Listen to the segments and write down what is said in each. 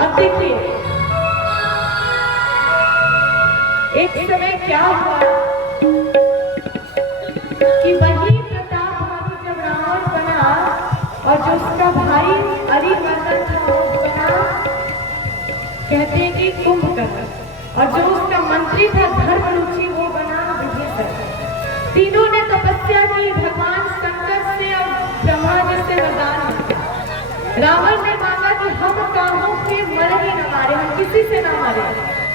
अब देखिए, एक समय क्या हुआ कि वही प्रतापधारी जब रावण बना और जो उसका भाई अरिमर्दन था वो बना, कहते हैं कि कुंभकर्ण, और जो उसका मंत्री था धर्मरुचि वो बना विभीषण। तीनों ने तपस्या की भगवान शंकर से और ब्रह्मा जी से वरदान मांगा। रावण ने मांगा कि हम कामों के मर ही न मारे, हम किसी से ना मारे,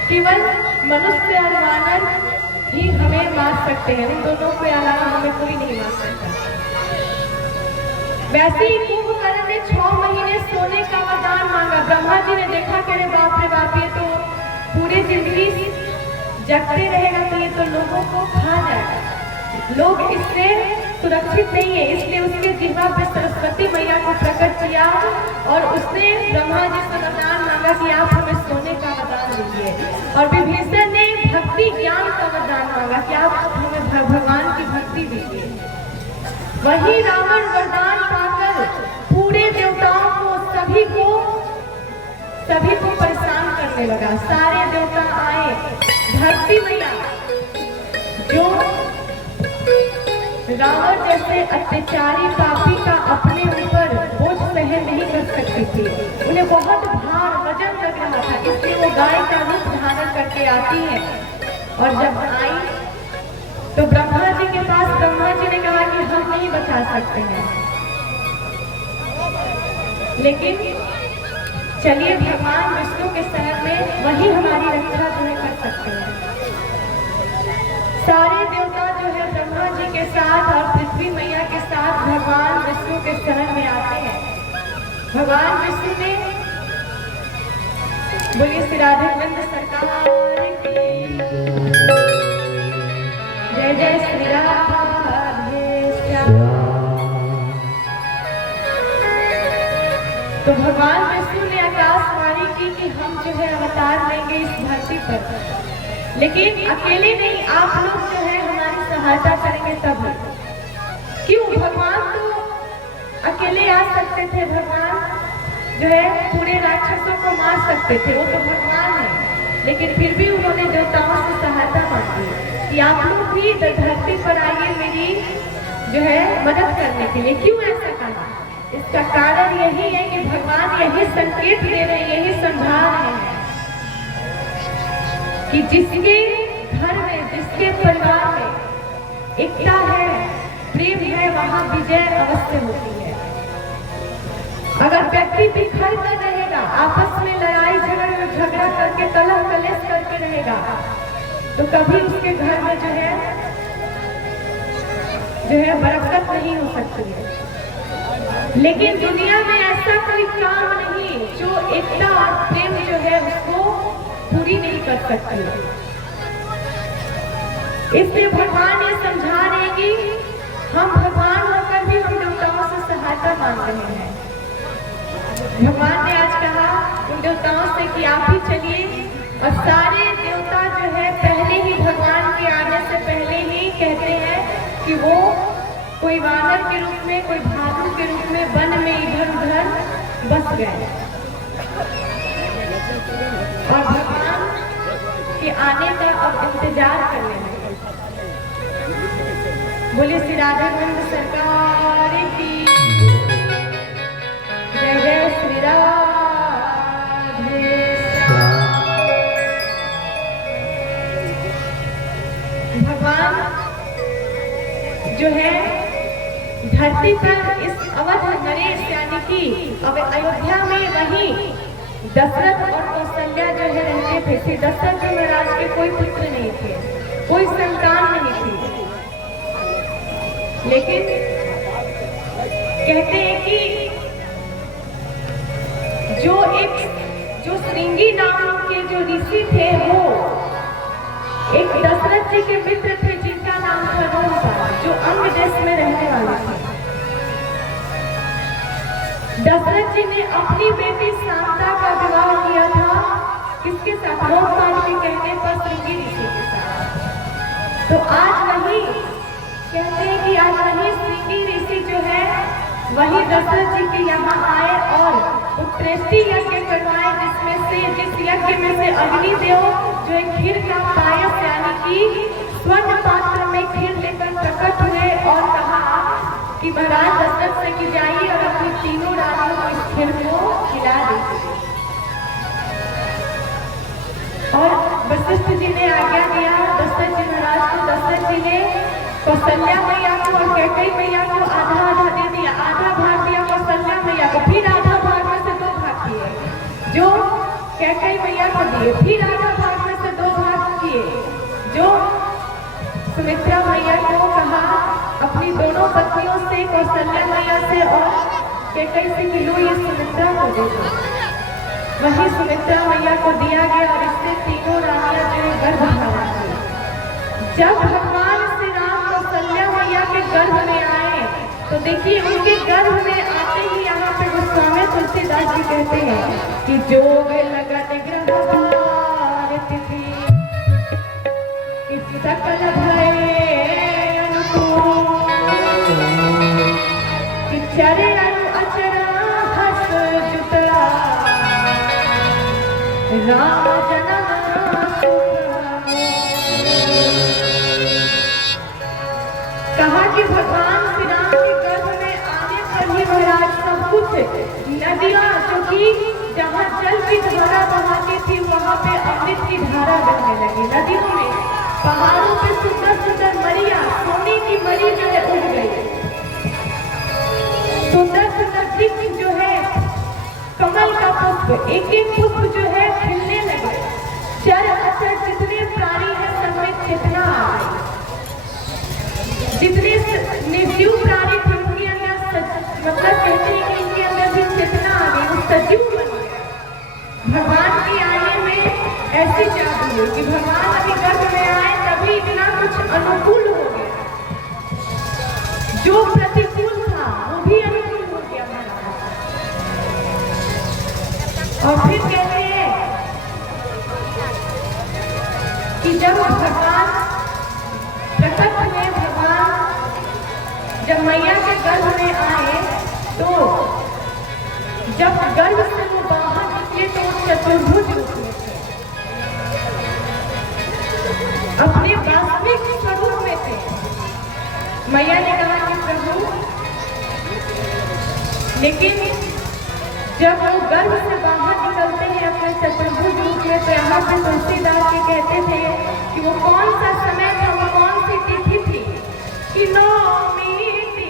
केवल मनुष्य और वानर ही हमें मार सकते हैं, उन दोनों के अलावा हमें कोई नहीं मार सकता। वैसे ही कुंभकर्ण ने 6 महीने सोने का वरदान मांगा। ब्रह्मा जी ने देखा कि अरे बाप रे बाप, ये तो पूरी जिंदगी जगते रहेगा तो ये तो लोगों को खा जाएगा, लोग इससे सुरक्षित नहीं है। इसलिए उसके जिह्वा पे सरस्वती मैया को प्रकट किया और उसने ब्रह्मा जी से वरदान मांगा कि आप हमें सोने का वरदान दीजिए। और विभीषण ने भक्ति ज्ञान का वरदान मांगा कि आप हमें भगवान की भक्ति दीजिए। वही रावण वरदान पाकर पूरे देवताओं को सभी को परेशान करने लगा। सारे देवता आए, धरती मैया जो रावण जैसे अत्याचारी पापी का अपने ऊपर बोझ सहन नहीं कर सकती थी, उन्हें बहुत भार वजन लग रहा था, इसलिए वो गाय का रूप धारण करके आती है। और जब आई तो ब्रह्मा जी के पास ब्रह्मा जी ने कहा कि हम नहीं बचा सकते हैं, लेकिन चलिए भगवान विष्णु के शरण में वही हमारी रक्षा जो है कर सकते हैं। सारे देवता जो है ब्रह्मा जी के साथ और पृथ्वी मैया के साथ भगवान विष्णु के शरण में आते हैं। भगवान विष्णु ने बोलिए श्री राधेनंद सरकार की जय जय श्री राधे श्याम। तो भगवान विष्णु ने आकाशवाणी की कि हम जो है अवतार लेंगे इस धरती पर, लेकिन अकेले नहीं, आप लोग जो है हमारी सहायता करेंगे तब। क्यों? भगवान तो अकेले आ सकते थे, भगवान जो है पूरे राक्षसों को मार सकते थे, वो तो भगवान है, लेकिन फिर भी उन्होंने देवताओं से सहायता मांगी कि आप लोग भी धरती पर आइए मेरी जो है मदद करने के लिए। क्यों ऐसा कहा? इसका कारण यही है कि भगवान यही संकेत दे रहे हैं, यही समझा रहे हैं कि जिसके घर में, जिसके परिवार में एकता है, प्रेम है, वहां विजय अवश्य होती है। अगर व्यक्ति बिखर कर रहेगा, आपस में लड़ाई झगड़ा करके कलह कलेश करके रहेगा, तो कभी उसके घर में जो है बरकत नहीं हो सकती है। लेकिन दुनिया में ऐसा कोई काम नहीं जो एकता और प्रेम जो है उसको पूरी नहीं कर सकती। इसलिए भगवान ये समझा रहे कि हम भगवान होकर भी हम देवताओं से सहायता मांग रहे हैं। भगवान ने आज कहा उन देवताओं से कि आप ही चलिए, और सारे देवता जो है पहले ही भगवान के आने से पहले ही कहते हैं कि वो कोई वानर के रूप में, कोई भालू के रूप में वन में इधर उधर बस गए और भगवान के आने का अब इंतजार करने लगे। बोले श्री राधेनंद सरकार की जय जय श्री राधे श्याम। भगवान जो है धरती पर इस अवध नरेश यानी कि अब अयोध्या में वही दशरथ और कौशल्या जो है रहते थे। श्री दशरथ जी महाराज के कोई पुत्र नहीं थे, कोई संतान नहीं थी, लेकिन कहते हैं कि जो श्रृंगी नाम के जो ऋषि थे वो एक दशरथ जी के मित्र थे जिनका नाम था रोमपाल, जो अंग देश में रहने वाले थे। दशरथ जी ने अपनी बेटी शांता का विवाह किया था किसके साथ? रोमपाल के कहने पर श्रृंगी ऋषि के साथ। तो आज वही कहते हैं कि आज वही श्रृंगी ऋषि जो है वही दशरथ जी के यहाँ आए और उत्तरेष्टि यज्ञ करवाए, जिसमें के में से अग्निदेव जो एक खीर का पायस यानी कि स्वर्ण पात्र में खीर लेकर प्रकट हुए और कहा कि महाराज दशरथ से कि जाइए और अपनी तीनों रानियों को इस खीर को खिला दीजिए। और वशिष्ठ जी ने आज्ञा दिया दशरथ जी महाराज को। दशरथ जी ने कौशल्या मैया को और कैकेयी मैया को आधा आधा दे दिया। आधा भाग दिया कौशल्या मैया को, फिर आधा भाग में से 2 भाग किए जो कैकेयी मैया को दिए, फिर आधा भाग में से 2 भाग किए जो सुमित्रा मैया को कहा अपनी दोनों पत्नियों से, कौशल्या मैया से और कैकेयी से कि लो ये सुमित्रा को दे दो। वही सुमित्रा मैया को दिया गया और इससे तीनों रानियां जो गर्भ धारण की। जब भगवान श्री राम कौशल्या मैया के गर्भ में आए तो देखिए उनके गर्भ में आते ही यहाँ पे गोस्वामी तुलसीदास जी कहते हैं कि जोग लगन ग्रह तिथि सकल भय अनुकूल कि चरे अनु अचरा हस जुतरा राम जनम कहा कि भगवान श्री राम के गर्भ में आने पर ही महाराज सब कुछ नदियां जो कि जहाँ जल की धारा बहाती थी वहाँ पे अमृत की धारा बहने लगी। नदियों में पहाड़ों पे सुंदर सुंदर मरिया, सोने की मरी जो है उड़ गई। सुंदर सुंदर वृक्ष जो है कमल का पुष्प, एक एक पुष्प जो है खिलने लगे। चर अचर जितने प्राणी है सब में चेतना आ गई। जितने निर्जीव प्राणी थे उनके अंदर मतलब कहते हैं कि इनके अंदर भी चेतना आ गई, वो सजीव बन गया। भगवान की आने में ऐसी जादू हुई कि भगवान अभी गर्भ में आए तभी इतना कुछ अनुकूल हो गया। जो प्रतिकूल था वो भी अनुकूल हो गया महाराज। और फिर कहते हैं कि जब भगवान प्रकट हुए, भगवान जब मैया के गर्भ में आए तो जब गर्भ से वो बाहर निकले तो चतुर्भुज रूप में थे, अपने वास्तविक स्वरूप में थे। मैया ने कहा कि प्रभु, लेकिन जब वो गर्भ से बाहर निकलते हैं अपने चतुर्भुज रूप में तो यहाँ पे तुलसीदास जी कहते थे कि वो कौन सा समय था, वो कौन सी तिथि थी कि नौमी तिथि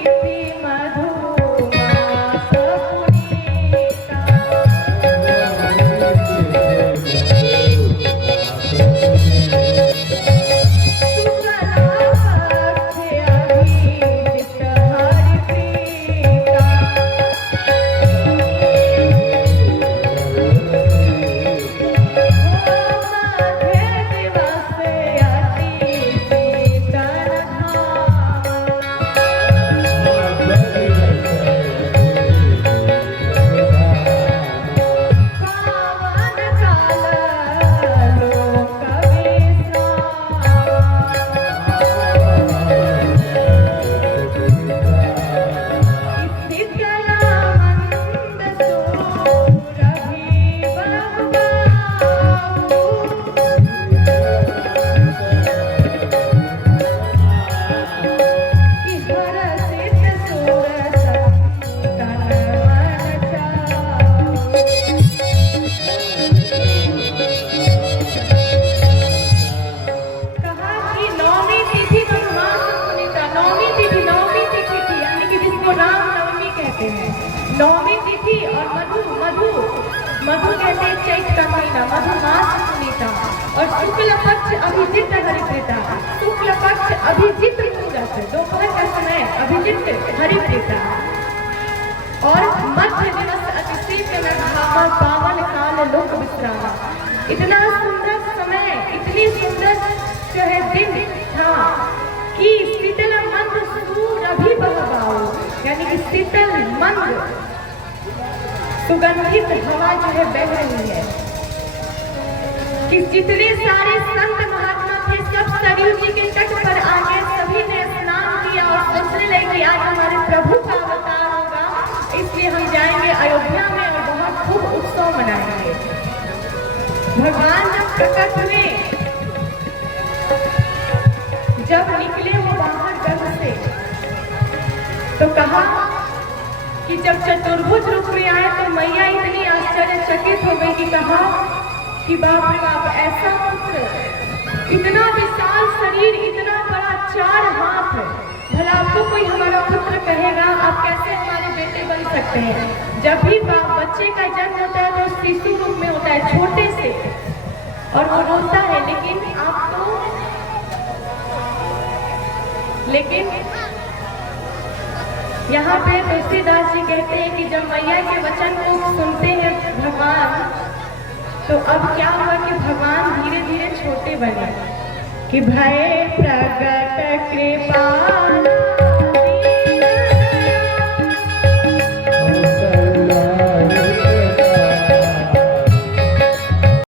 मधुमास पुनीता। नौमी तिथि और मधु कहते हैं चैत का महीना, मधुमास पुनीता। और शुक्ल पक्ष अभिजित हरिप्रीता, शुक्ल पक्ष अभिजित मुहूर्त, दोपहर का समय अभिजित हरिप्रीता। और मध्य दिवस अतिशीत में भावा पावन काल लोक विश्रामा। इतना सुंदर समय, इतनी सुंदर जो है दिन था कि शीतल मंद सुरभि बहवाओ, यानी कि शीतल मंद सुगंधित हवा जो है बह रही है कि जितने सारे संत महात्मा थे सब सरयू जी के तट पर आ गए, सभी ने स्नान किया और सोचने लगे कि आज हमारे प्रभु का अवतार होगा, इसलिए हम जाएंगे अयोध्या में और बहुत खूब उत्सव मनाएंगे। भगवान जब प्रकट हुए, जब निकले वो बाहर गर्भ से, तो कहा कि जब चतुर्भुज रूप में आए तो मैया इतनी आश्चर्यचकित हो गई कि कहा कि बाप रे बाप, ऐसा पुत्र, इतना विशाल शरीर, इतना बड़ा 4 हाथ, भला आपको कोई हमारा पुत्र कहेगा, आप कैसे हमारे बेटे बन सकते हैं। जब भी बच्चे का जन्म होता है तो शिशु रूप में होता है, छोटे से, और वो रोता है, लेकिन आप तो, लेकिन यहाँ पे तुलसीदास जी कहते हैं कि जब मैया के वचन को सुनते हैं भगवान, तो अब क्या हुआ कि भगवान धीरे धीरे छोटे बने, कि भय प्रगट कृपाल